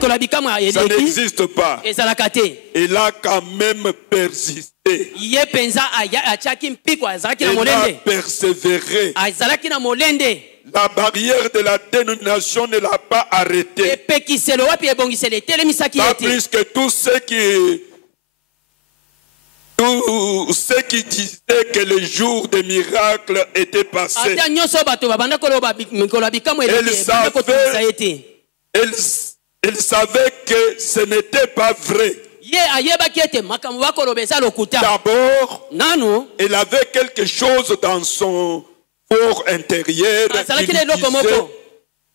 Ça n'existe pas. Il a quand même persisté. Il a persévéré. La barrière de la dénomination ne l'a pas arrêté. Pas plus que tous ceux qui disaient que le jour des miracles était passé. Il savait que ce n'était pas vrai. D'abord, il avait quelque chose dans son fort intérieur qui lui disait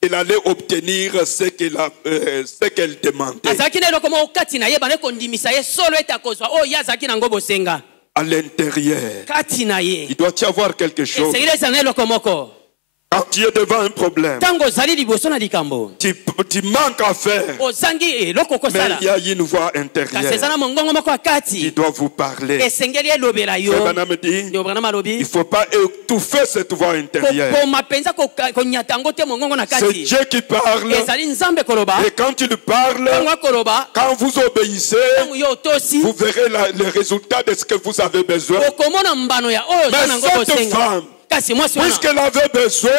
qu'il allait obtenir ce qu'elle demandait. À l'intérieur, il doit y avoir quelque chose. Quand tu es devant un problème, tu manques à faire. Mais il y a une voix intérieure qui doit vous parler. Il ne faut pas étouffer cette voix intérieure. C'est Dieu qui parle. Et quand il parle, quand vous obéissez, vous verrez le résultat de ce que vous avez besoin. Mais cette femme, puisqu'elle avait besoin,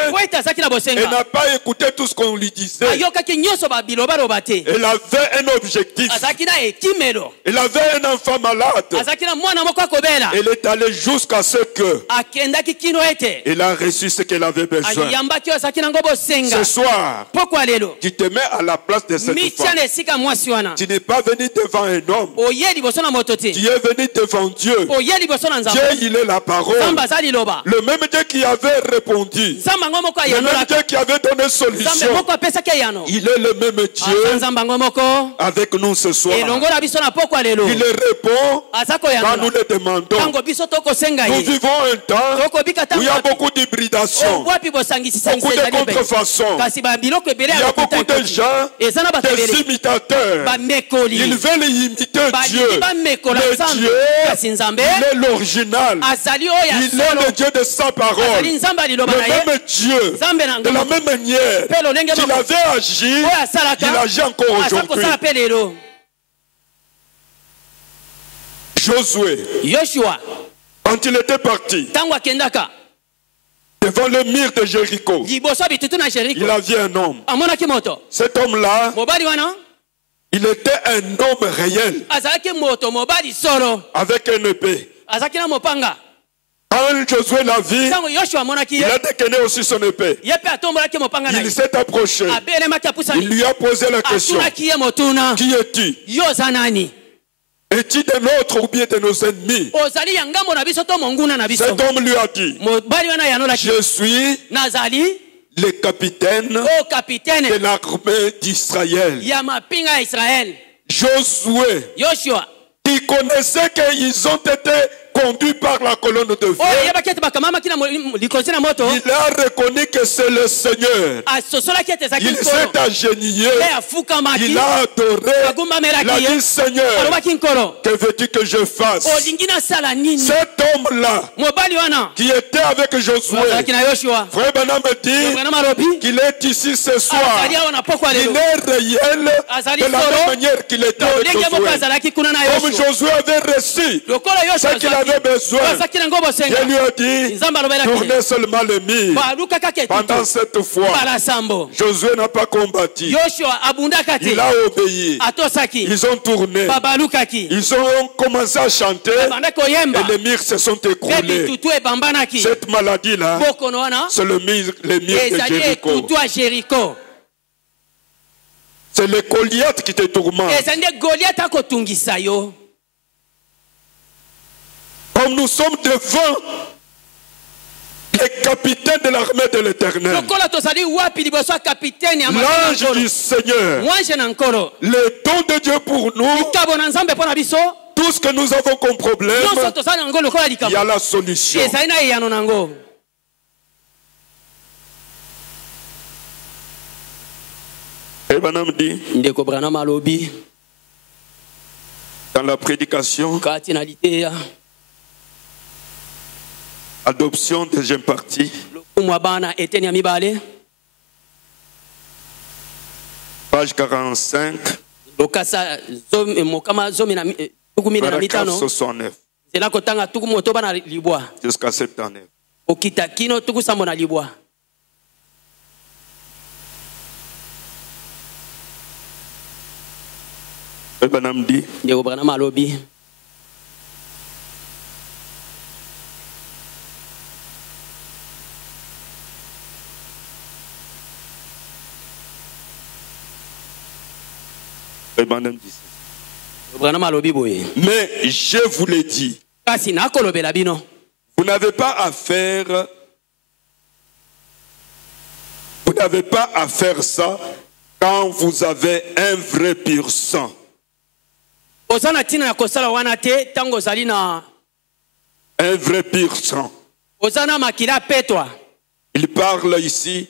elle n'a pas écouté tout ce qu'on lui disait. Elle avait un objectif. Elle avait un enfant malade. Elle est allée jusqu'à ce que elle a reçu ce qu'elle avait besoin. Ce soir, tu te mets à la place de cette femme. Tu n'es pas venu devant un homme. Tu es venu devant Dieu. Dieu, il est la parole. Le même Dieu qui avait répondu, le même Dieu qui avait donné solution, il est le même Dieu avec nous ce soir. Il répond quand nous le demandons. Nous vivons un temps où il y a beaucoup d'hybridation, beaucoup de contrefaçons. Il y a beaucoup de gens, des imitateurs. Ils veulent imiter Dieu. Le Dieu, il est l'original. Il est le Dieu de sa parole. Le même Dieu, de la même manière qu'il avait agi, il agit encore aujourd'hui. Josué, quand il était parti devant le mur de Jéricho, il a vu un homme. Cet homme-là, il était un homme réel, avec une épée. Quand Josué l'a vu, il a dégaîné aussi son épée. Il s'est approché. Il lui a posé la question: qui es-tu? Es-tu de notre ou bien de nos ennemis? Cet homme lui a dit: je suis le capitaine de l'armée d'Israël. Josué, qui connaissait qu'ils ont été conduit par la colonne de feu, il a reconnu que c'est le Seigneur. Il s'est agenouillé, il a adoré, il a dit: Seigneur, que veux-tu que je fasse? Cet homme-là qui était avec Josué, Frère Branham dit qu'il est ici ce soir. Il est réel de la même manière qu'il était avec Josué. Comme Josué avait reçu ce qu'il avait besoin, Dieu lui a dit: tournez seulement le mur. Pendant cette fois, Josué n'a pas combattu. Il a obéi. Ils ont tourné. Ils ont commencé à chanter et les murs se sont écroulés. Cette maladie-là, c'est le mur de Jéricho. C'est le Goliath qui te tourmente. Comme nous sommes devant le capitaine de l'armée de l'Éternel, l'ange du Seigneur, le don de Dieu pour nous, tout ce que nous avons comme problème, il y a la solution. Et Branham dit dans la prédication, adoption deuxième partie, Page 45. Paragraphe 69. Jusqu'à 79. Branham dit, mais je vous l'ai dit, vous n'avez pas à faire ça quand vous avez un vrai pur sang. Un vrai pur sang. Il parle ici,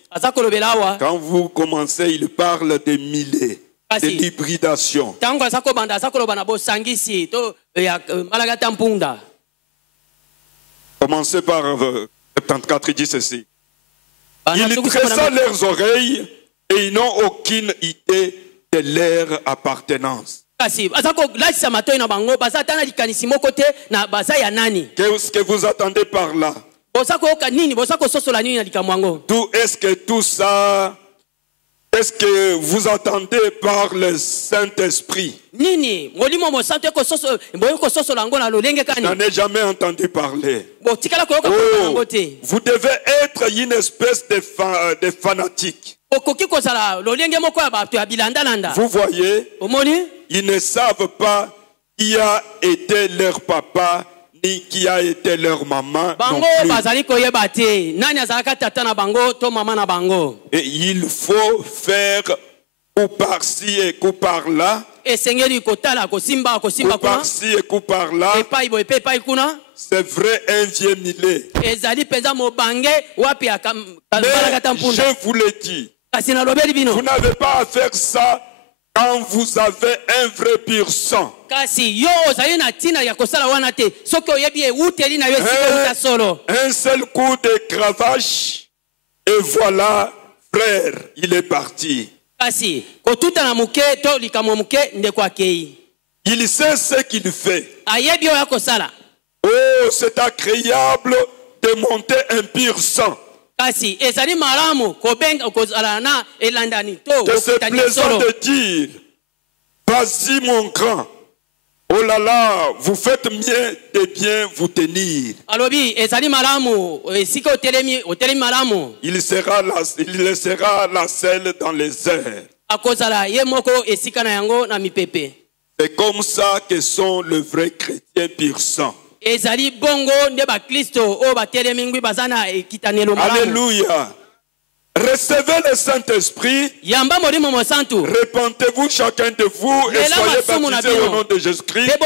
quand vous commencez, il parle des milliers. De l'hybridation. Commencez par 74, il dit ceci. Ils tressa leurs oreilles et ils n'ont aucune idée de leur appartenance. Qu'est-ce que vous attendez par là? D'où est-ce que tout ça... Qu'est-ce que vous entendez par le Saint-Esprit? Je n'en ai jamais entendu parler. Oh, vous devez être une espèce de fanatique. Vous voyez, ils ne savent pas qui a été leur papa ni qui a été leur maman non plus. Et il faut faire coup par-ci et coup par-là. Coup par-ci et coup par-là. C'est vrai, un vieux millet. Mais je vous l'ai dit, vous n'avez pas à faire ça quand vous avez un vrai pur sang. Un seul coup de cravache et voilà, frère, il est parti. Il sait ce qu'il fait. Oh, c'est agréable de monter un pur sang. C'est plaisant de dire, vas-y mon grand. Oh là là, vous faites mieux de bien vous tenir. Il laissera la selle dans les airs. C'est comme ça que sont le vrai chrétien pur sang. Alléluia. Recevez le Saint-Esprit. Répentez-vous chacun de vous et soyez baptisés au nom de Jésus-Christ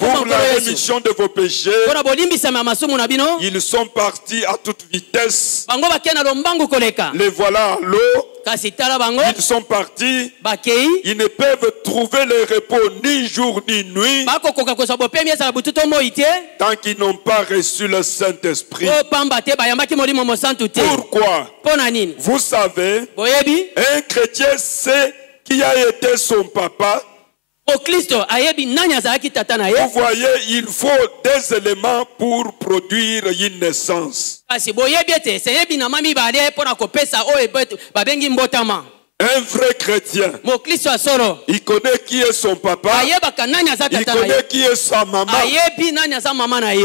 pour la rémission de vos péchés. Ils sont partis à toute vitesse. Les voilà à l'eau. Ils sont partis. Ils ne peuvent trouver le repos ni jour ni nuit tant qu'ils n'ont pas reçu le Saint-Esprit. Pourquoi? Vous savez, un chrétien sait qui a été son papa. Vous voyez, il faut des éléments pour produire une naissance. Un vrai chrétien, il connaît qui est son papa, il connaît qui est sa maman.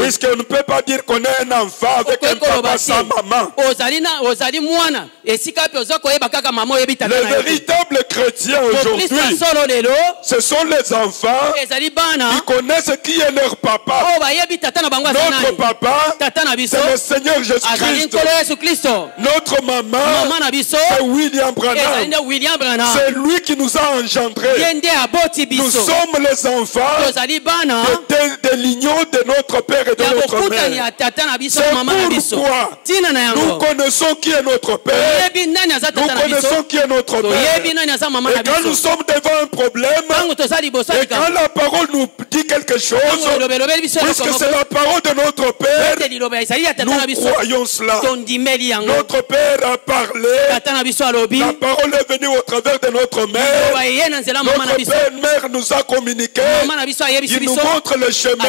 Puisqu'on ne peut pas dire qu'on est un enfant avec un papa sans maman. Les véritables chrétiens aujourd'hui, ce sont les enfants qui connaissent qui est leur papa. Notre papa, c'est le Seigneur Jésus-Christ. Notre maman, c'est William Branham. C'est lui qui nous a engendrés. Nous sommes les enfants de lignées l'union de notre père et de notre mère. C'est pourquoi nous connaissons qui est notre père, nous connaissons qui est notre mère. Et quand nous sommes devant un problème, et quand la parole nous dit quelque chose, puisque c'est la parole de notre père, nous croyons cela. Notre père a parlé, la parole est venue au travers de notre mère. Notre mère nous a communiqué, il nous montre le chemin,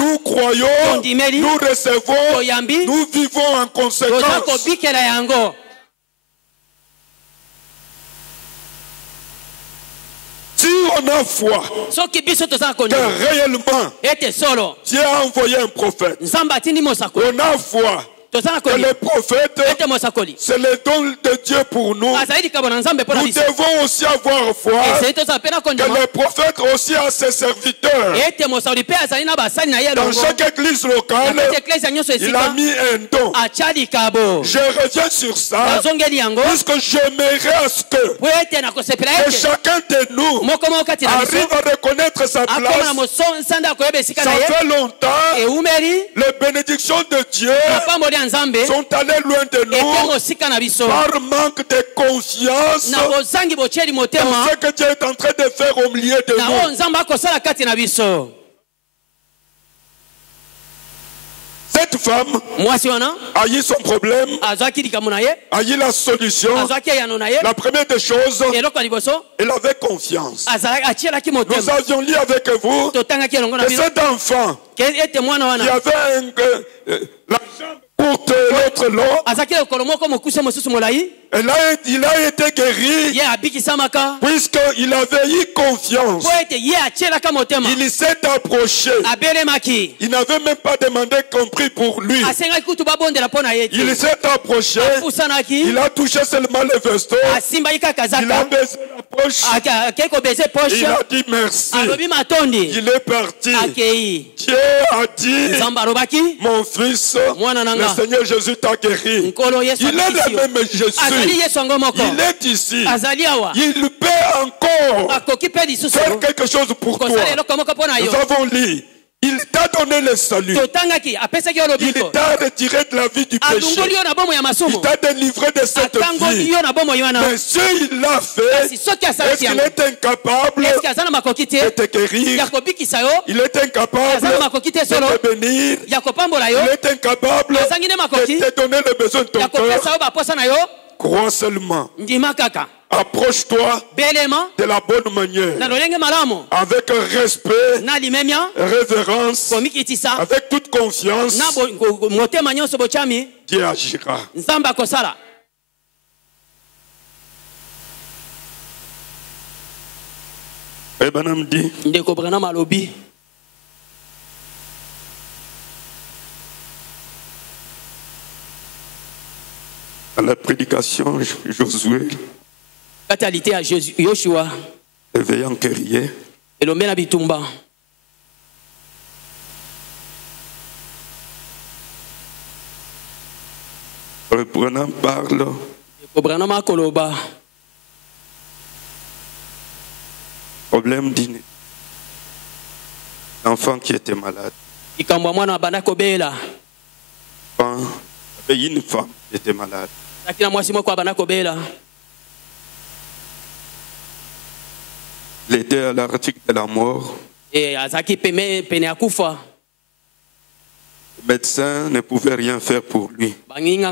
nous croyons, nous recevons, nous vivons en conséquence. Si on a foi que réellement Dieu a envoyé un prophète, on a foi que les prophètes, c'est le don de Dieu pour nous. Nous devons aussi avoir foi que le prophète aussi a ses serviteurs. Dans chaque église locale, il a mis un don. Je reviens sur ça, puisque j'aimerais à ce que chacun de nous arrive à reconnaître sa place. Ça fait longtemps, les bénédictions de Dieu sont allés loin de nous par manque de confiance dans ce que Dieu est en train de faire au milieu de nous. Cette femme a eu son problème, a eu la solution. La première des choses, elle avait confiance. Nous avions lu avec vous que cet enfant qui avait la jambe courte, l'autre long, il a été guéri puisqu'il avait eu confiance. Il s'est approché. Il n'avait même pas demandé compris pour lui. Il s'est approché. Il a touché seulement le veston. Il a baisé la poche. Il a dit merci. Il est parti. Dieu a dit, mon fils, le Seigneur Jésus t'a guéri. Il est le même Jésus. Il est ici. Il peut encore faire quelque chose pour toi. Nous avons lu. Il t'a donné le salut. Il t'a retiré de la vie du péché. Il t'a délivré de cette vie. Mais si il l'a fait, est-ce qu'il est incapable de te guérir? Il est incapable de te bénir. Il est incapable de te donner le besoin de ton cœur. Crois seulement. Approche-toi de la bonne manière, avec respect, révérence, avec toute confiance. Dieu agira. Et Branham dit, à la prédication, Josué, fatalité à Joshua, éveillant guerrier, et l'homme na bitumba. Branham parle problème d'un enfant qui était malade. Une femme qui était malade. Il était à l'article de la mort. Le médecin ne pouvait rien faire pour lui. Il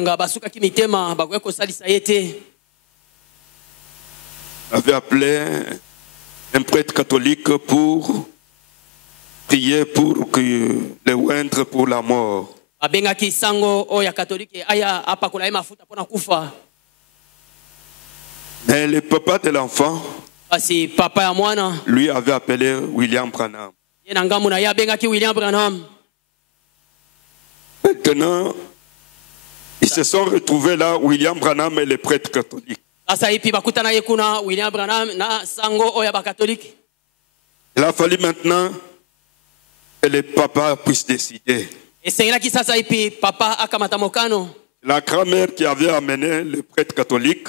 avait appelé un prêtre catholique pour prier pour le oindre pour la mort. Mais le papa de l'enfant lui avait appelé William Branham. Maintenant, ils se sont retrouvés là, William Branham et le prêtre catholique. Il a fallu maintenant que le papa puisse décider. La grand-mère qui avait amené le prêtre catholique,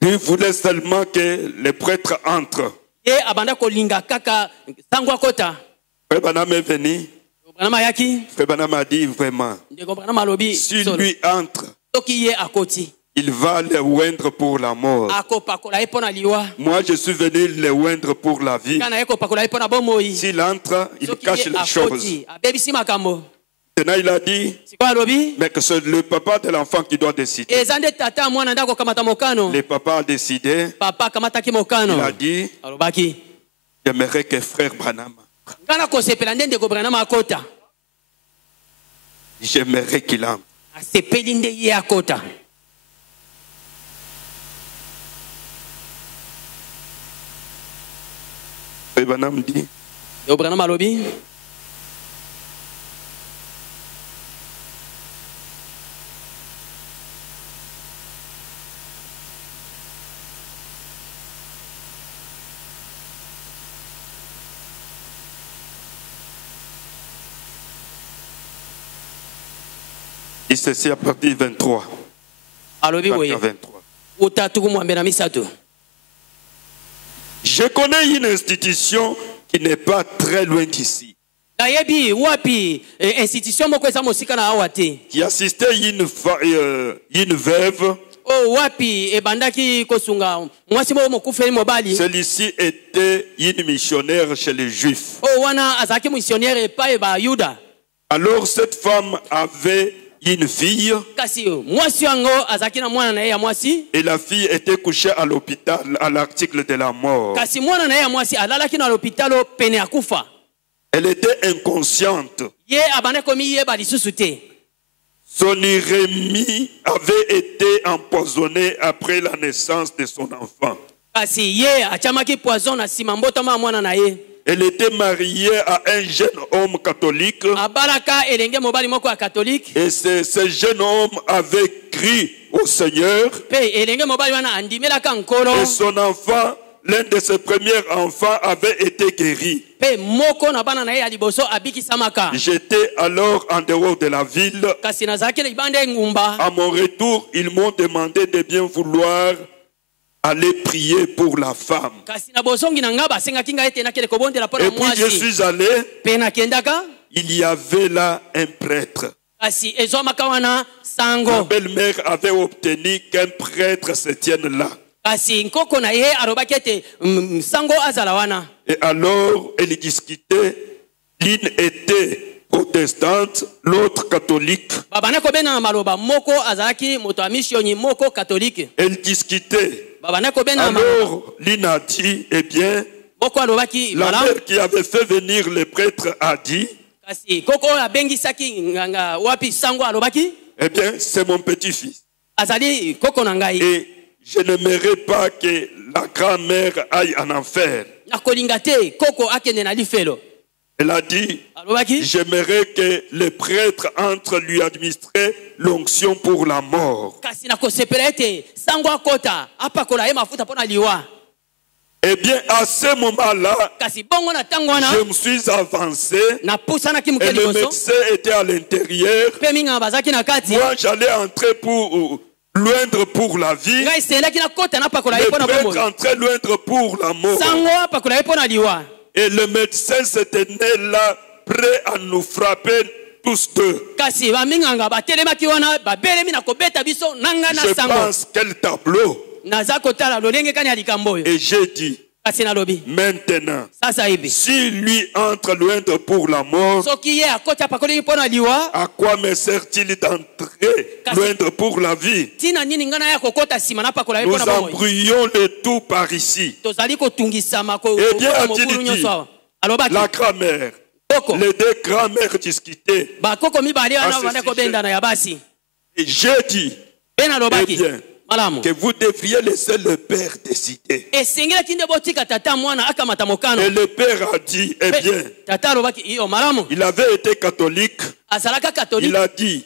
lui voulait seulement que le prêtre entre Ye abanda kolinga kaka sango akota. Frère Branham est venu. Frère Branham a dit vraiment, si lui entre, il va le oindre pour la mort. Moi, je suis venu le oindre pour la vie. S'il entre, il cache les choses. Maintenant, il a dit, mais que c'est le papa de l'enfant qui doit décider. Le papa a décidé. Il a dit, j'aimerais que frère Branham, j'aimerais qu'il entre. Frère Branham dit, et ceci à partir du 23. 23. Je connais une institution qui n'est pas très loin d'ici. Qui assistait une veuve. Celui-ci était une missionnaire chez les Juifs. Alors cette femme avait une fille et la fille était couchée à l'hôpital à l'article de la mort. Elle était inconsciente. Son irémie avait été empoisonnée après la naissance de son enfant. Elle était mariée à un jeune homme catholique. Et ce jeune homme avait crié au Seigneur. Et son enfant, l'un de ses premiers enfants, avait été guéri. J'étais alors en dehors de la ville. À mon retour, ils m'ont demandé de bien vouloir aller prier pour la femme. Et puis je suis allé. Il y avait là un prêtre. Ma belle-mère avait obtenu qu'un prêtre se tienne là. Et alors, elle discutait. L'une était protestante, l'autre catholique. Elle discutait. Alors, l'une a dit, eh bien, la mère qui avait fait venir le prêtre a dit, eh bien, c'est mon petit-fils. Et je n'aimerais pas que la grand-mère aille en enfer. Elle a dit, j'aimerais que le prêtre entre lui administrer l'onction pour la mort. Eh bien, à ce moment-là, je me suis avancé et le médecin était à l'intérieur. Moi, j'allais entrer pour loindre pour la vie. Le prêtre entrait loindre pour la mort. Et le médecin se tenait là, prêt à nous frapper tous deux. Je pense quel tableau. Et j'ai dit, maintenant, si lui entre loindre pour la mort, à quoi me sert-il d'entrer loindre pour la vie? Nous embrouillons le tout par ici. Eh bien, a-t-il dit, la grand-mère, les deux grand-mères discutaient. Et j'ai dit, eh bien, que vous devriez laisser le père décider. Et le père a dit, eh bien, il avait été catholique. Il a dit,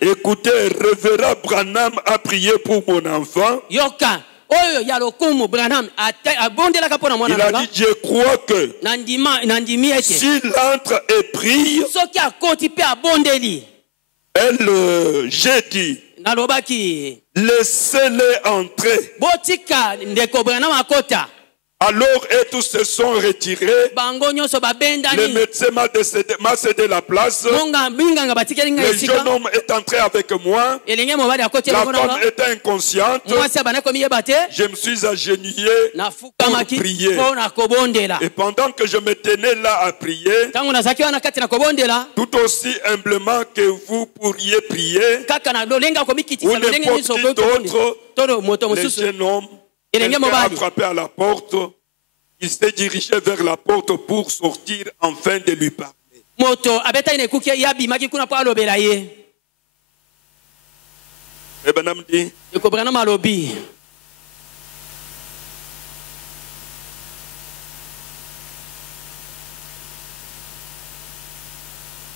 écoutez, révérend Branham a prié pour mon enfant. Il a dit, je crois que s'il entre et prie, j'ai dit, laissez-les entrer. Alors, et tous se sont retirés. Le médecin m'a cédé la place. Le jeune homme est entré avec moi. La femme était inconsciente. Je me suis agenouillé pour prier. Et pendant que je me tenais là à prier, tout aussi humblement que vous pourriez prier, ou n'importe qui d'autre, le jeune homme était attrapé à la porte. Il s'est dirigé vers la porte pour sortir afin de lui parler. Et Branham dit,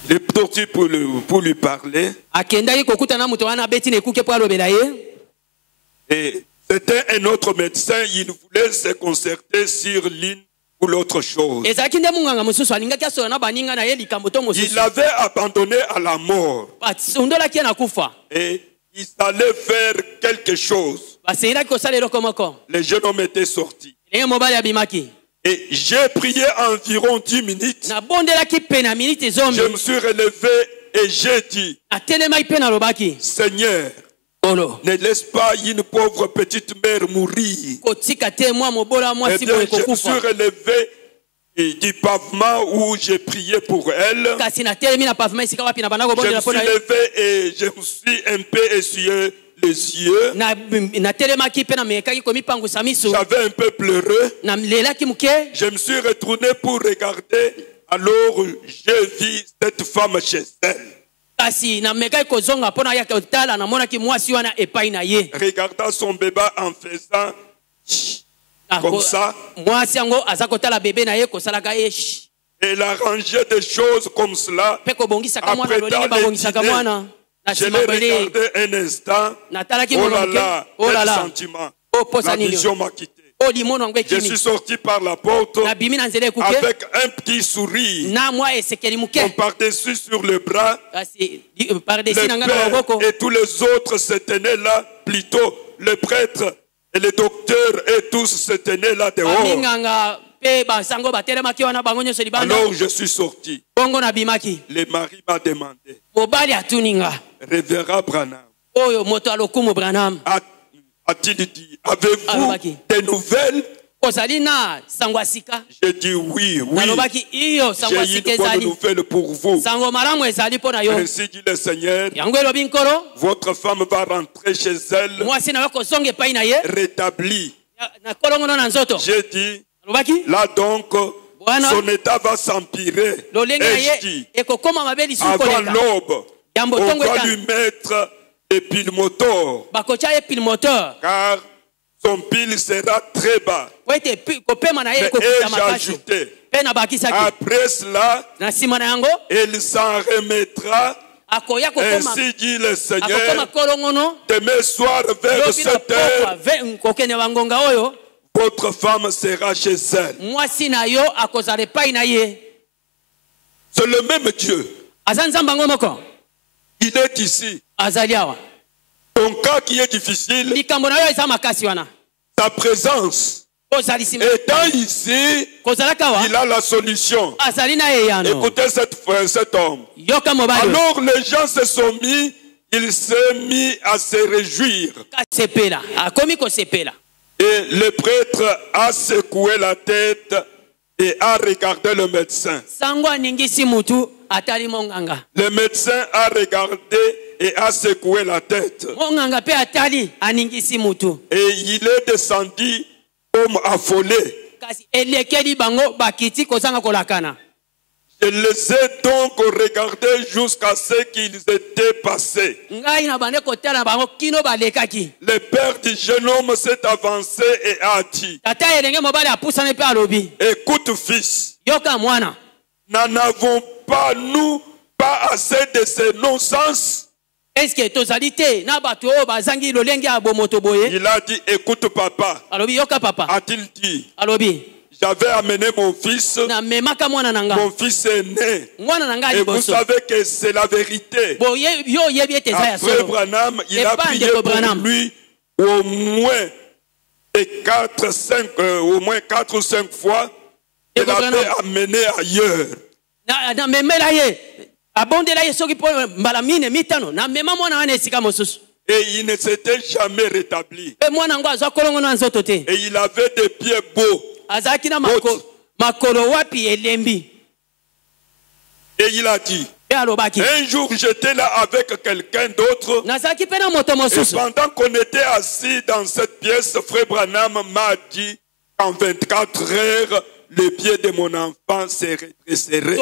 il est sorti pour lui parler. Et c'était un autre médecin, il voulait se concerter sur l'une ou l'autre chose. Il l'avait abandonné à la mort. Et il allait faire quelque chose. Le jeune homme était sorti. Et j'ai prié environ 10 minutes. Je me suis relevé et j'ai dit, Seigneur, ne laisse pas une pauvre petite mère mourir. Et bien, je me suis relevé du pavement où j'ai prié pour elle. Je me suis levé et je me suis un peu essuyé les yeux. J'avais un peu pleuré. Je me suis retourné pour regarder. Alors j'ai vu cette femme chez elle. Regardant son bébé en faisant comme ça. Elle a rangé des choses comme cela. Après dans les dîners, je l'ai regardé un instant. Oh là là, quel sentiment. La vision m'a quitté. Je suis sorti par la porte avec un petit sourire. On par-dessus sur le bras. Le père et tous les autres se tenaient là. Plutôt le prêtre et le docteur et tous se tenaient là dehors. Alors je suis sorti. Le mari m'a demandé, Révérend Branham, a-t-il dit, avez-vous des nouvelles? J'ai dit oui, oui. J'ai une bonne nouvelle pour vous. Ainsi dit le Seigneur, votre femme va rentrer chez elle, rétablie. J'ai dit, là donc, son état va s'empirer. Et je dis, avant l'aube, on va lui mettre des piles moteurs. Car son pile sera très bas. Mais j'ai ajouté, après cela, il s'en remettra. Ainsi dit le Seigneur, demain soir vers 7 heures, votre femme sera chez elle. C'est le même Dieu. Il est ici. Ton cas qui est difficile, sa présence étant ici, il a la solution. Écoutez cet homme. Alors les gens se sont mis, il s'est mis à se réjouir. Et le prêtre a secoué la tête et a regardé le médecin. Le médecin a regardé et a secoué la tête. Et il est descendu comme affolé. Je les ai donc regardés jusqu'à ce qu'ils étaient passés. Le père du jeune homme s'est avancé et a dit, écoute fils, n'en avons pas nous pas assez de ces non-sens? Il a dit, écoute papa. A-t-il dit, j'avais amené mon fils est né. Et vous savez que c'est la vérité. Après Branham, il a prié pour lui au moins Et 4, 5, au moins 4 ou 5 fois, il l'avait amené ailleurs. Et il ne s'était jamais rétabli. Et il avait des pieds beaux. Et il a dit, un jour j'étais là avec quelqu'un d'autre. Et pendant qu'on était assis dans cette pièce, Frère Branham m'a dit qu'en 24 heures, le pied de mon enfant s'est resserré.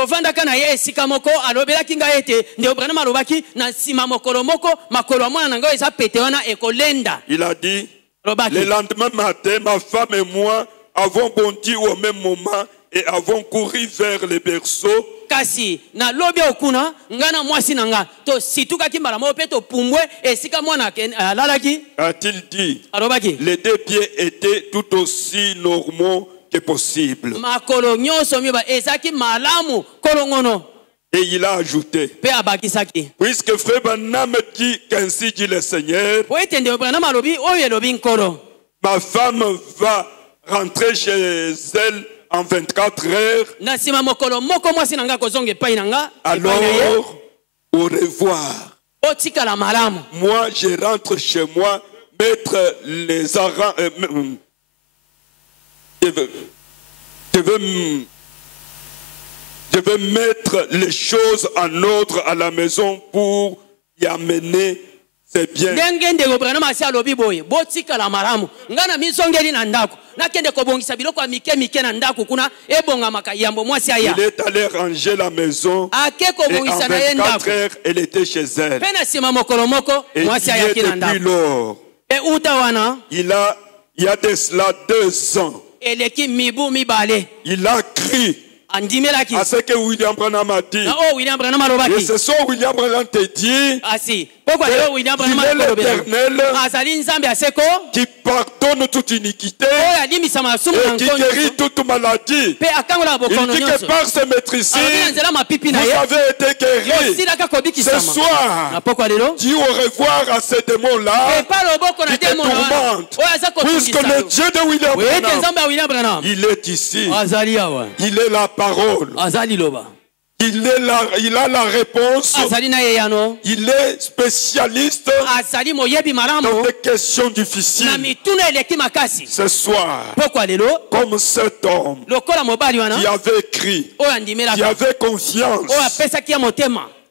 Il a dit, le lendemain matin, ma femme et moi avons bondi au même moment et avons couru vers le berceau. Kasi na lobi okuna ngana mwasi nanga to situka kimbala mo peto pumbwe esika mwana lalaki. A-t-il dit, les deux pieds étaient tout aussi normaux que possible. Makolo nyonso miba ezaki malamu kolongono. Et il a ajouté, puisque Frère Branham dit qu'ainsi dit le Seigneur, ma femme va rentrer chez elle en 24 heures. Alors, au revoir. Moi, je rentre chez moi, mettre les arrangements. Je veux mettre les choses en ordre à la maison pour y amener ses biens. Il est allé ranger la maison et en 24 heures, elle était chez elle. Et il était depuis lors. Il y a de cela 2 ans. Il a crié à ce que William Branham a dit. Et ce soir, William Branham te dit qu'il est l'Éternel qui pardonne toute iniquité et qui guérit toute maladie. Il dit que par ce maîtrise, vous avez été guéris. Ce soir, dis au revoir à ces démons-là qui te tourmentent. Puisque le Dieu de William Branham, il est ici. Il est la parole. Il a la réponse. Il est spécialiste dans des questions difficiles. Ce soir, comme cet homme qui avait écrit, qui avait confiance,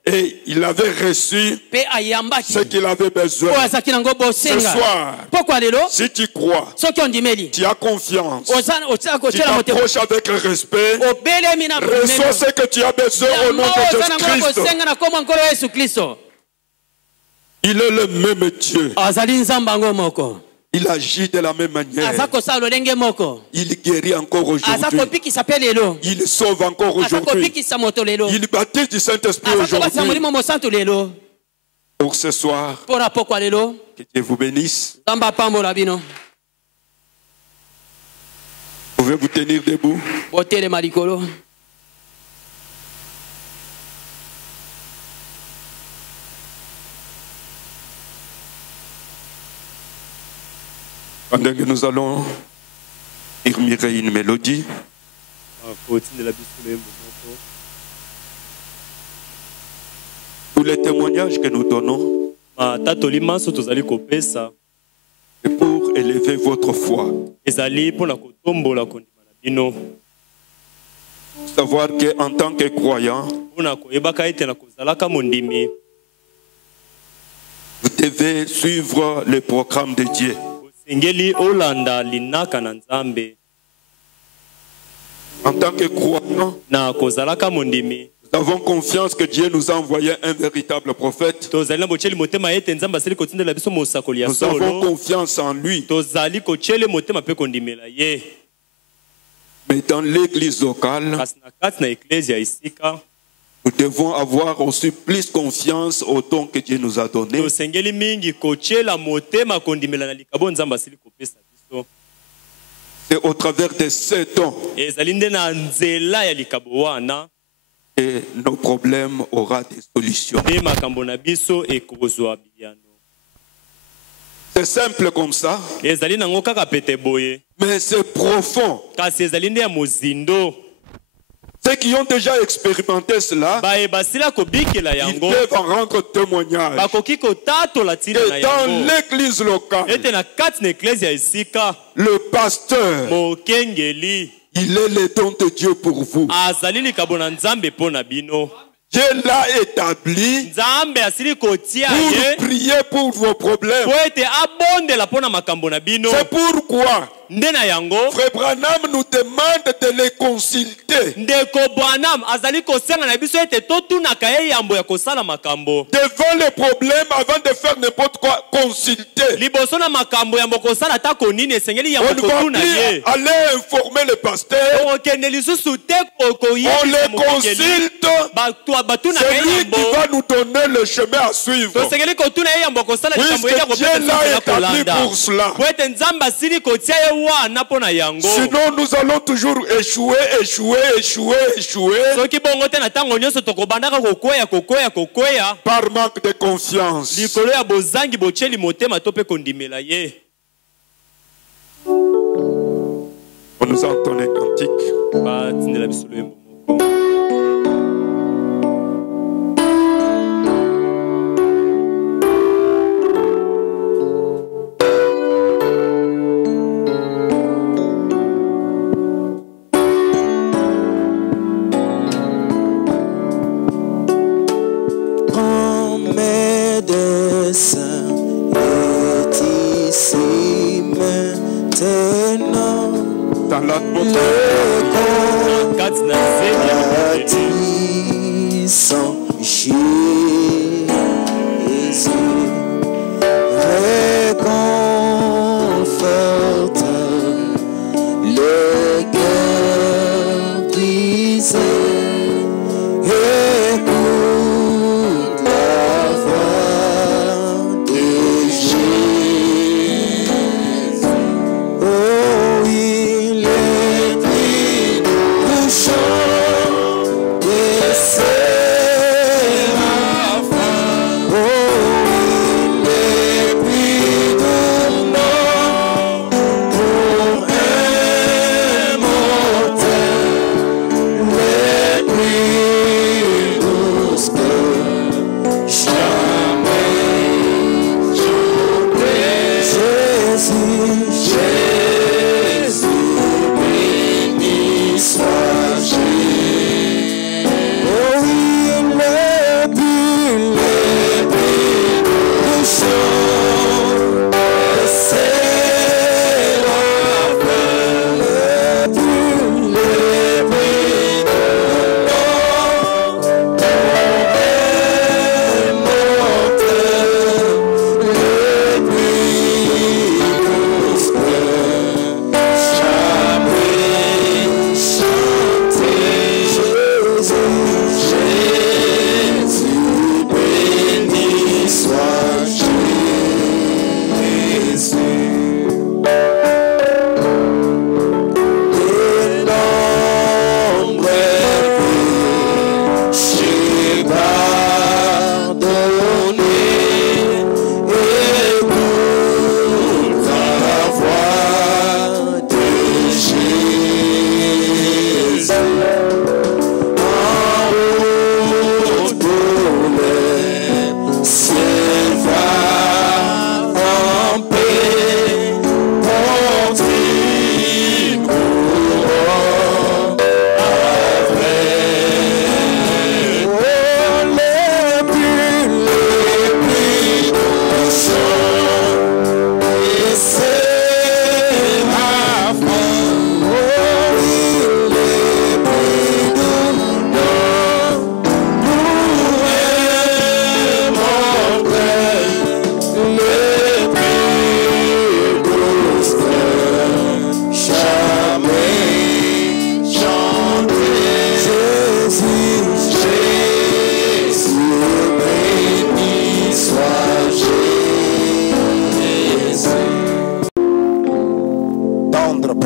et il avait reçu ce qu'il avait besoin. Ce soir, si tu crois, tu as confiance, tu t'approches avec respect, reçois ce que tu as besoin au nom de Jésus-Christ. Il est le même Dieu. Il agit de la même manière. Il guérit encore aujourd'hui. Il sauve encore aujourd'hui. Il baptise du Saint-Esprit aujourd'hui. Pour ce soir, que Dieu vous bénisse. Vous pouvez vous tenir debout. Pendant que nous allons murmurer une mélodie, tous les témoignages que nous donnons, c'est pour élever votre foi. Savoir qu'en tant que croyant, vous devez suivre le programme de Dieu. En tant que croyants, nous avons confiance que Dieu nous a envoyé un véritable prophète. Nous avons confiance en lui. Mais dans l'église locale, nous devons avoir aussi plus confiance au don que Dieu nous a donné. C'est au travers de ces dons que nos problèmes auront des solutions. C'est simple comme ça. Mais c'est profond. Ceux qui ont déjà expérimenté cela, ils peuvent en rendre témoignage. Et dans l'église locale, le pasteur, il est le don de Dieu pour vous. Dieu l'a établi pour prier pour vos problèmes. C'est pourquoi Frère Branham nous demande de les consulter. Devant les problèmes, avant de faire n'importe quoi, consulter. On ne va plus aller informer le pasteur. On les consulte. C'est lui qui va nous donner le chemin à suivre. Puisque Dieu l'a établi pour cela. Sinon nous allons toujours échouer. Par manque de confiance. On nous entend un cantique.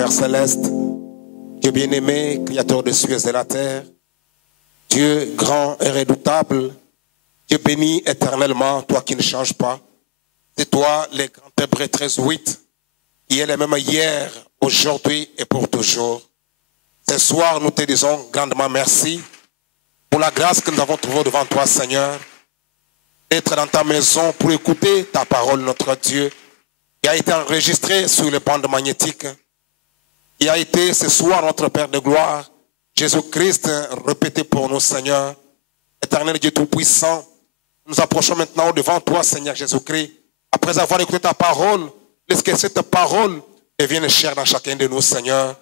Céleste, Dieu bien-aimé, créateur des cieux et de la terre, Dieu grand et redoutable, Dieu béni éternellement, toi qui ne changes pas. C'est toi, le grand Hébreux 13:8, qui est le même hier, aujourd'hui et pour toujours. Ce soir, nous te disons grandement merci pour la grâce que nous avons trouvée devant toi, Seigneur, d'être dans ta maison pour écouter ta parole, notre Dieu, qui a été enregistrée sur les bandes magnétiques, qui a été ce soir notre Père de gloire, Jésus-Christ, répété pour nous, Seigneur. Éternel Dieu Tout-Puissant, nous approchons maintenant devant toi, Seigneur Jésus-Christ, après avoir écouté ta parole, laisse que cette parole devienne chère dans chacun de nous, Seigneur.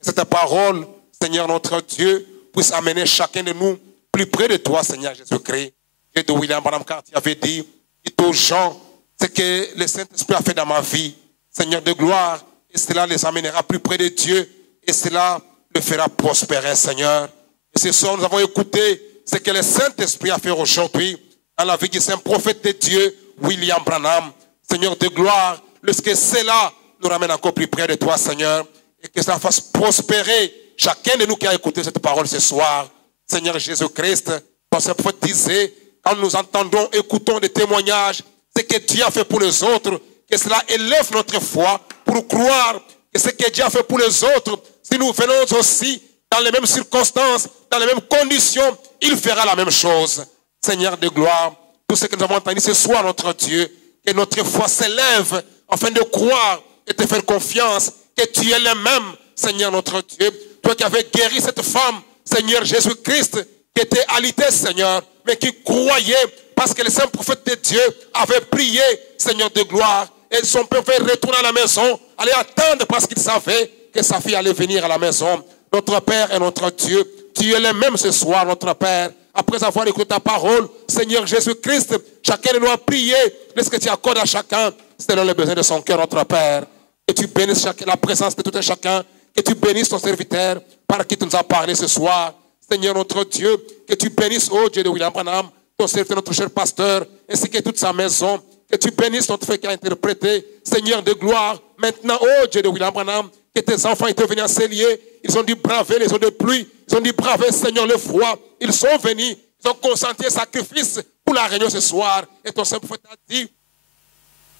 Cette parole, Seigneur notre Dieu, puisse amener chacun de nous plus près de toi, Seigneur Jésus-Christ. Dieu de William Branham Cartier avait dit, dites aux gens ce que le Saint-Esprit a fait dans ma vie, Seigneur de gloire, et cela les amènera plus près de Dieu, et cela le fera prospérer, Seigneur. Et ce soir, nous avons écouté ce que le Saint-Esprit a fait aujourd'hui dans la vie du saint prophète de Dieu, William Branham. Seigneur de gloire, lorsque cela nous ramène encore plus près de toi, Seigneur, et que cela fasse prospérer chacun de nous qui a écouté cette parole ce soir. Seigneur Jésus-Christ, ton saint prophète disait, quand nous entendons, écoutons des témoignages, ce que Dieu a fait pour les autres, que cela élève notre foi pour croire que ce que Dieu a fait pour les autres, si nous venons aussi dans les mêmes circonstances, dans les mêmes conditions, il fera la même chose. Seigneur de gloire, tout ce que nous avons entendu ce soir, notre Dieu, que notre foi s'élève afin de croire et de faire confiance que tu es le même, Seigneur notre Dieu. Toi qui avais guéri cette femme, Seigneur Jésus-Christ, qui était alitée, Seigneur, mais qui croyait parce que le saint prophète de Dieu avait prié, Seigneur de gloire, et son père fait retourner à la maison, aller attendre parce qu'il savait que sa fille allait venir à la maison. Notre Père et notre Dieu, tu es le même ce soir, notre Père. Après avoir écouté ta parole, Seigneur Jésus-Christ, chacun de nous a prié, laisse que tu accordes à chacun selon les besoins de son cœur, notre Père. Que tu bénisses la présence de tout un chacun, que tu bénisses ton serviteur par qui tu nous as parlé ce soir. Seigneur notre Dieu, que tu bénisses, oh Dieu de William Branham, ton serviteur, notre cher pasteur, ainsi que toute sa maison. Que tu bénisses notre frère qui a interprété, Seigneur de gloire. Maintenant, oh Dieu de William Branham, que tes enfants étaient venus à Célier, ils ont dû braver les eaux de pluie, ils ont dû braver, Seigneur, le froid. Ils sont venus, ils ont consenti un sacrifice pour la réunion ce soir. Et ton saint prophète a dit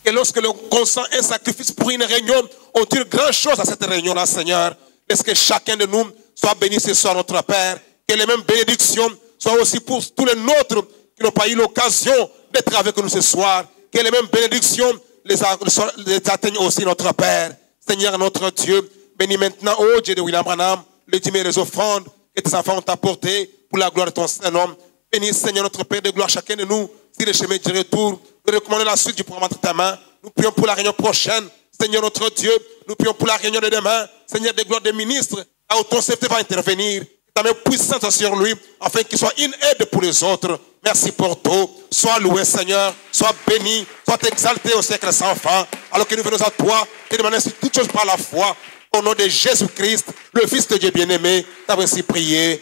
que lorsque l'on consent un sacrifice pour une réunion, on tire grand chose à cette réunion-là, Seigneur. Laisse que chacun de nous soit béni ce soir, notre Père. Que les mêmes bénédictions soient aussi pour tous les nôtres qui n'ont pas eu l'occasion d'être avec nous ce soir. Que les mêmes bénédictions les atteignent aussi, notre Père. Seigneur, notre Dieu, bénis maintenant, oh Dieu de William Branham, les dîmes et les offrandes que tes enfants ont apportées pour la gloire de ton Saint-Nom. Bénis, Seigneur, notre Père de gloire, chacun de nous, si le chemin du retour, nous recommandons la suite du programme entre ta main. Nous prions pour la réunion prochaine, Seigneur, notre Dieu. Nous prions pour la réunion de demain, Seigneur, de gloire des ministres, là où ton serviteur va intervenir. Ta main puissante sur lui, afin qu'il soit une aide pour les autres. Merci pour tout. Sois loué, Seigneur. Sois béni. Sois exalté au siècle sans fin. Alors que nous venons à toi, te demandons toutes choses par la foi. Au nom de Jésus-Christ, le Fils de Dieu bien-aimé, t'avons ainsi prié.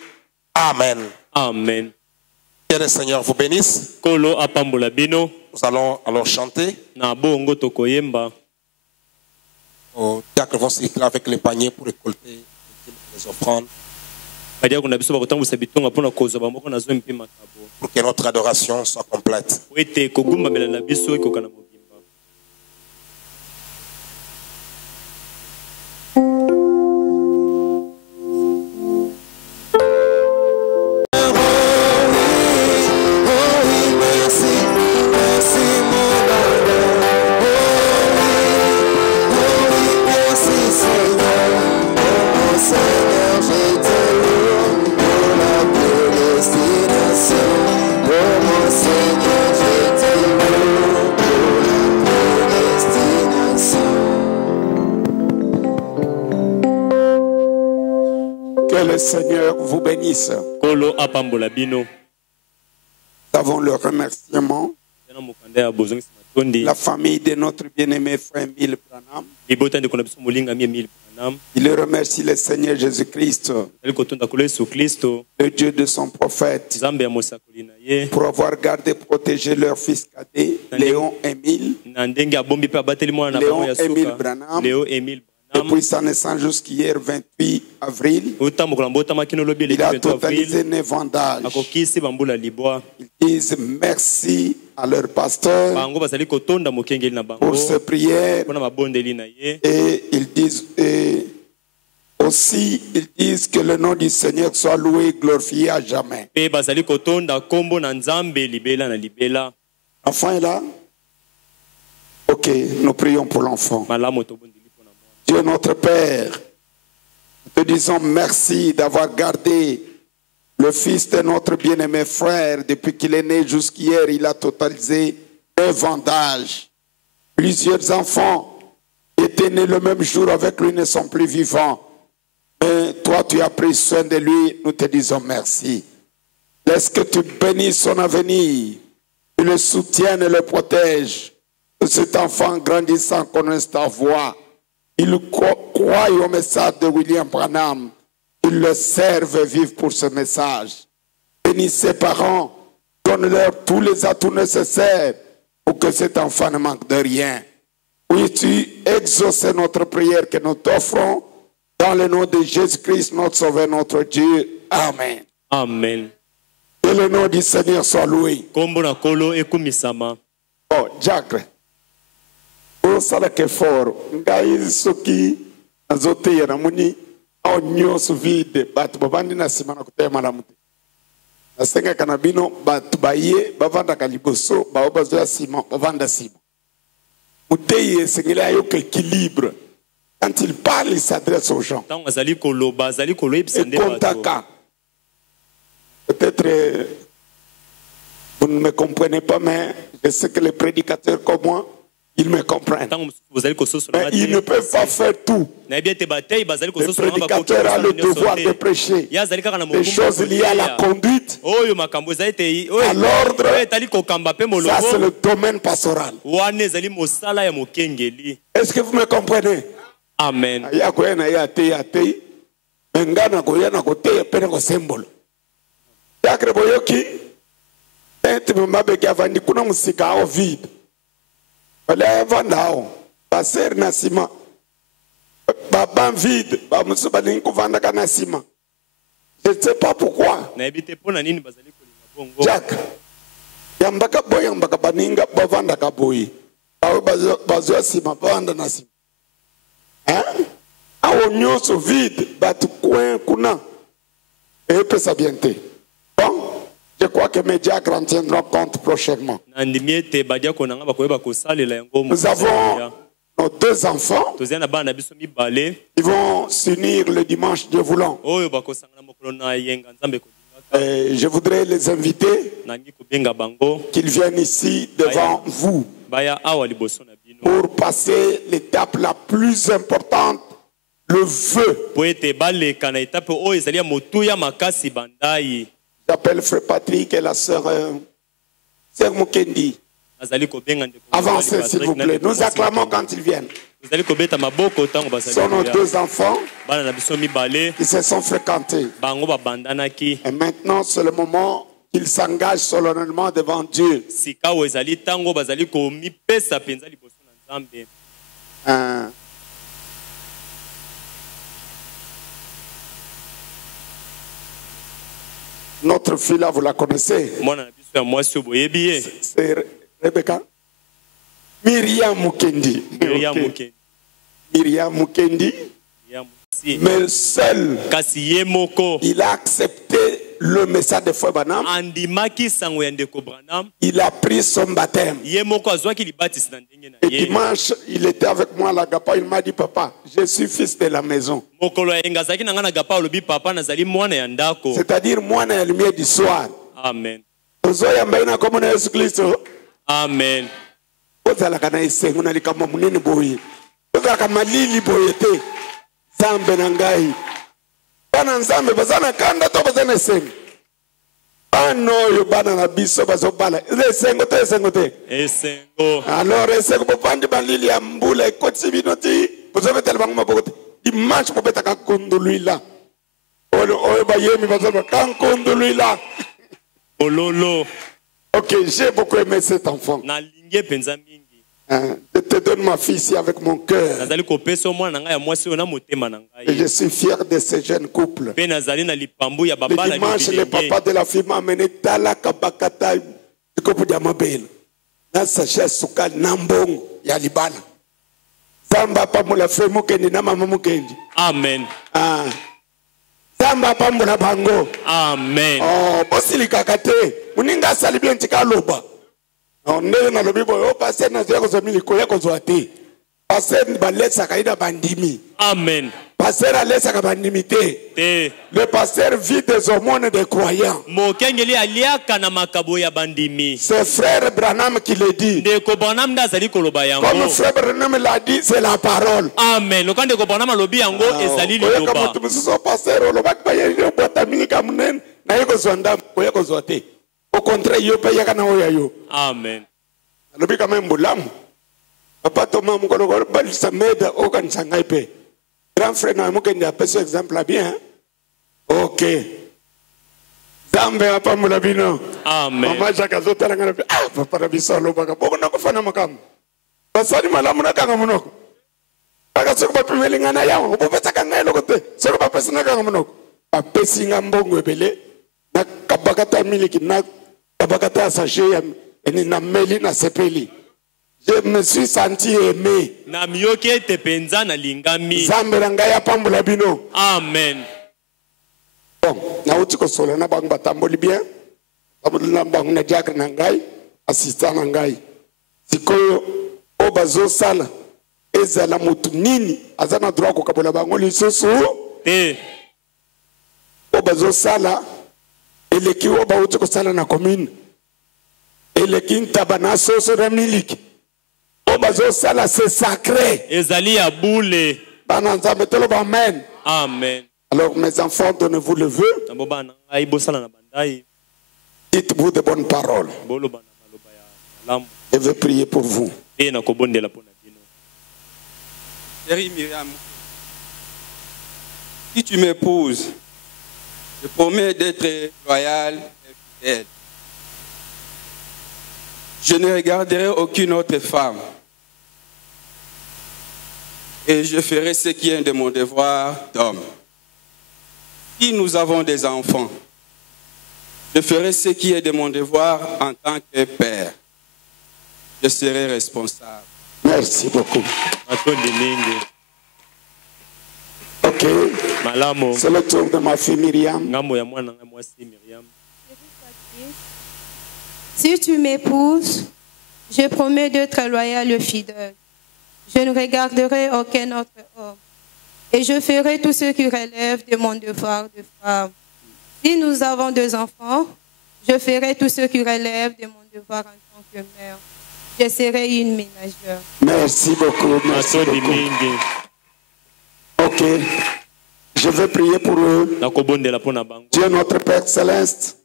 Amen. Amen. Que le Seigneur vous bénisse. Nous allons alors chanter. Au diacre vont circuler avec les paniers pour récolter les offrandes. Pour que notre adoration soit complète. Seigneur vous bénisse. Nous avons le remerciement. La famille de notre bien-aimé frère Emile Branham. Il remercie le Seigneur Jésus-Christ, le Dieu de son prophète, pour avoir gardé, protégé leur fils cadet, Léon Emile Branham. Depuis sa naissance jusqu'hier, 28 avril, il a totalisé 9 vendages. Ils disent merci à leur pasteur pour ces prières. Et ils disent aussi, ils disent que le nom du Seigneur soit loué et glorifié à jamais. L'enfant est là? Ok, nous prions pour l'enfant. Dieu notre Père, nous te disons merci d'avoir gardé le fils de notre bien-aimé frère. Depuis qu'il est né jusqu'hier, il a totalisé 9 ans d'âge. Plusieurs enfants étaient nés le même jour avec lui, ne sont plus vivants. Mais toi, tu as pris soin de lui, nous te disons merci. Laisse que tu bénisses son avenir, tu le soutiennes et le protèges. Que cet enfant grandissant connaisse ta voix. Il croit au message de William Branham. Il le serve et vive pour ce message. Bénis ses parents, donne-leur tous les atouts nécessaires pour que cet enfant ne manque de rien. Puisses-tu exaucer notre prière que nous t'offrons dans le nom de Jésus-Christ, notre Sauveur, notre Dieu. Amen. Amen. Que le nom du Seigneur soit loué. Oh, Jacques. Oh, ça là fort. Ngai soki azote ya namuni au nyoso vide batu babandi na simana kutema la muti. Nasenga kanabino batu baye bavanda kaliboso ba bazo ya sima bavanda sima. Muteye sengela yo équilibre. Quand il parle, il s'adresse aux gens. Peut-être vous ne me comprenez pas, mais je sais que les prédicateurs comme moi, ils me comprennent. Mais ils ne peuvent pas faire tout. Le prédicateur a le devoir de prêcher des choses liées à la conduite, à l'ordre. Ça, c'est le domaine pastoral. Est-ce que vous me comprenez? Amen. Je ne sais pas pourquoi. Jacques, yambaka boy yambaka baninga bavanda kaboy. Bazo sima bavanda na sima. Hein? Awo nyoso vide batu coin kuna. Et peut ça bientôt. Bon, je crois que mes diacres en tiendront compte prochainement. Nous avons nos 2 enfants. Ils vont s'unir le dimanche, Dieu voulant. Je voudrais les inviter qu'ils viennent ici devant vous pour passer l'étape la plus importante, le vœu. J'appelle Frère Patrick et la sœur Mukendi. Avancez s'il vous plaît. Nous acclamons quand ils viennent. Ce sont nos 2 enfants qui se sont fréquentés. Et maintenant, c'est le moment qu'ils s'engagent solennellement devant Dieu. Notre fille là, vous la connaissez? C'est Rebecca? Myriam Mukendi. Myriam Mukendi. Mais seul, il a accepté le message de Frère Branham. Il a pris son baptême. Et dimanche, il était avec moi à l'Agapa. Il m'a dit, papa, je suis fils de la maison. C'est-à-dire, moi, la lumière du soir. Amen. Amen. Ok, j'ai beaucoup aimé cet enfant. Je te donne ma fille ici avec mon cœur. Et je suis fier de ce jeune couple. Le dimanche, le papa de la fille m'a amené Tala Kabakata du couple d'Amabel. na sachet sukali na mbongo ya libala. Zamba pambola frère mukendi na mama mukendi. Amen. Zamba pambola bango. Amen. Oh, bosilika kate. Muninga sali bien tika loba. Ndele na lobi boyo passer na zeko zo miliko yako zo ate. Passer balesa kaida bandimi. Amen. Pasteur a laissé la banimité. Le pasteur vit des hormones des croyants. C'est frère Branham qui le dit. Comme frère Branham l'a dit, c'est la parole. Amen. Au contraire, il paye à Naoyayo. Amen. Le quand même boulam. Papa Thomas Mugolo, ça m'aide au Kansangaipe. Grand frère, nous avons un ce exemple bien. Ok. Zambe apa mulabino. Amen. Mama jaka zote la ngana. Ah, papa rabisa lo baka. Boko na kufana makam. Basali malamu na kanga munoko. Baka soko pa pimeli ngana yawo. Obo pesa kanga elo kote. Soko pa pesa na kanga munoko. Pa pesi ngambongo ebele. Na kabakata miliki na kabakata sachet ya eni na meli na sepeli. Je me suis senti aimé. Amen. Bon, na uti ko solo na bang batamboli bien. Na bang na diakre na ngai, assistant na ngai. Sikoyo o bazo sala ezala mutu nini azana droit ko kabola bango lisusu. O bazo sala eleki o ba uti ko sala na commune. Eleki ntabana soso remiliki. C'est sacré. Amen. Amen. Alors mes enfants, donnez-vous le vœu. Dites-vous de bonnes paroles. Je veux prier pour vous. Chérie Myriam, si tu m'épouses, je promets d'être loyal et fidèle. Je ne regarderai aucune autre femme. Et je ferai ce qui est de mon devoir d'homme. Si nous avons des enfants, je ferai ce qui est de mon devoir en tant que père. Je serai responsable. Merci beaucoup. Ok. C'est le tour de ma fille Myriam. Si tu m'épouses, je promets d'être loyal et fidèle. Je ne regarderai aucun autre homme. Et je ferai tout ce qui relève de mon devoir de femme. Si nous avons 2 enfants, je ferai tout ce qui relève de mon devoir en tant que mère. Je serai une ménagère. Merci beaucoup. Merci beaucoup. Ok. Je vais prier pour eux. Dieu notre Père Céleste,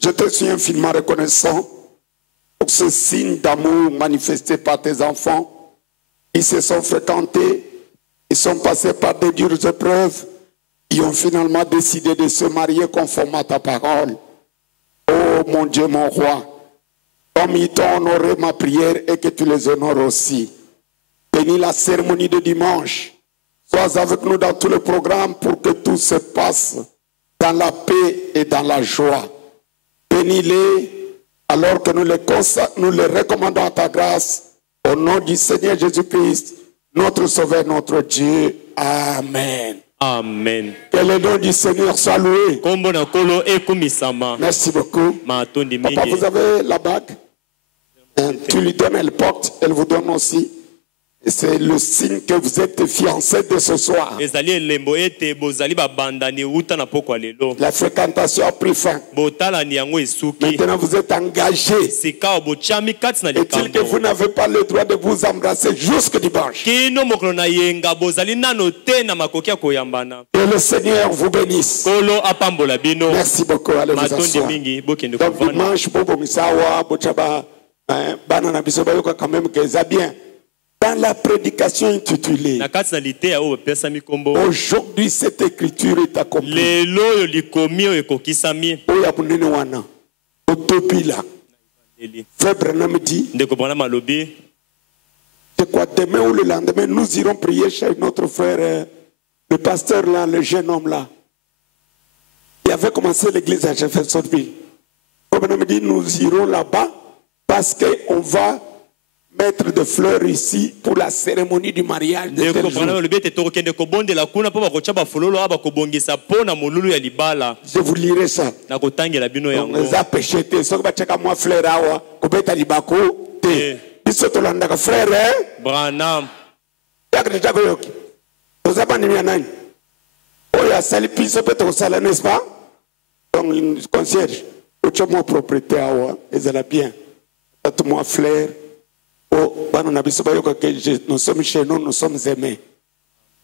je te suis infiniment reconnaissant pour ce signe d'amour manifesté par tes enfants. Ils se sont fréquentés, ils sont passés par de dures épreuves, ils ont finalement décidé de se marier conformément à ta parole. Oh mon Dieu, mon roi, comme ils t'ont honoré ma prière et que tu les honores aussi. Bénis la cérémonie de dimanche. Sois avec nous dans tout le programme pour que tout se passe dans la paix et dans la joie. Bénis-les alors que nous les recommandons à ta grâce. Au nom du Seigneur Jésus-Christ, notre Sauveur, notre Dieu. Amen. Amen. Que le nom du Seigneur soit loué. Merci beaucoup. Papa, vous avez la bague. Tu lui donnes, elle porte, elle vous donne aussi. C'est le signe que vous êtes fiancés de ce soir. La fréquentation a pris fin. Maintenant vous êtes engagés. Est-il que vous n'avez pas le droit de vous embrasser jusqu'au dimanche? Que le Seigneur vous bénisse. Merci beaucoup. Allez vous asseoir. Donc dimanche, quand même que ça bien. Dans la prédication intitulée Aujourd'hui cette écriture est accomplie. Frère Branham dit, je crois demain ou le lendemain, nous irons prier chez notre frère, le pasteur là, le jeune homme là. Il avait commencé l'église à Jeffersonville. Frère Branham dit, nous irons là-bas. parce qu'on va mettre des fleurs ici pour la cérémonie du mariage de tel jour. Je vous lirai ça. On a péché. Ce que moi fleur awa, kubeta libako te. Biso tolanda ka frère Branham. Yakre yoki. Ozaba ni nani? Oya sali piso peto sala, n'est-ce pas? Donc une concierge, au moi propriété awa, ezala bien. Tout moi fleur. Nous sommes chez nous, nous sommes aimés.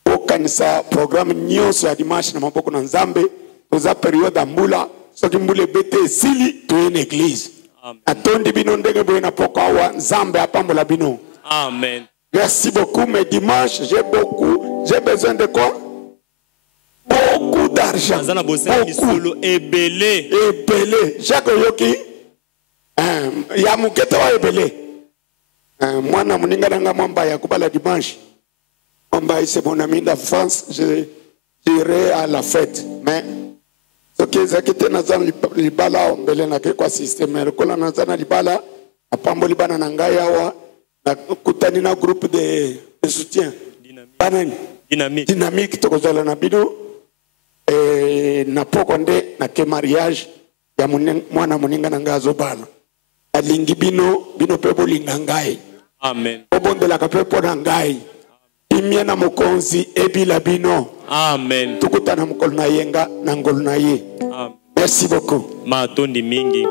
Aucun programme nyonso ya dimanche na maboko na Nzambe, oza période ambula, soki mbule bete sili to une église. Atondi bino ndenge boye na poko awa Nzambe apambola bino. Amen. Merci beaucoup, mais dimanche j'ai besoin de quoi? Beaucoup d'argent. Beaucoup. Ebele. Jacques Yoki, ya mukete wa ebele. Moi, moninga nanga mwamba ya kubala dimanche. Mwamba c'est mon ami d'enfance, j'irai à la fête. Mais ce qui est akité nazana libala mbele na ke kwa système rekola nazana libala apambo libana nangaya wa na kutani na groupe de soutien. Dynamique tokozala na bino na pokonde na ke mariage ya mwana moninga nanga azobala. Alingi bino pe bolinga ngai. Amen. Obondela kape pona ngai. Imia na mokonzi ebila bino. Amen. Tukuta na mokolo na yenga na ngolo na ye. Amen. Merci beaucoup. Matondi mingi.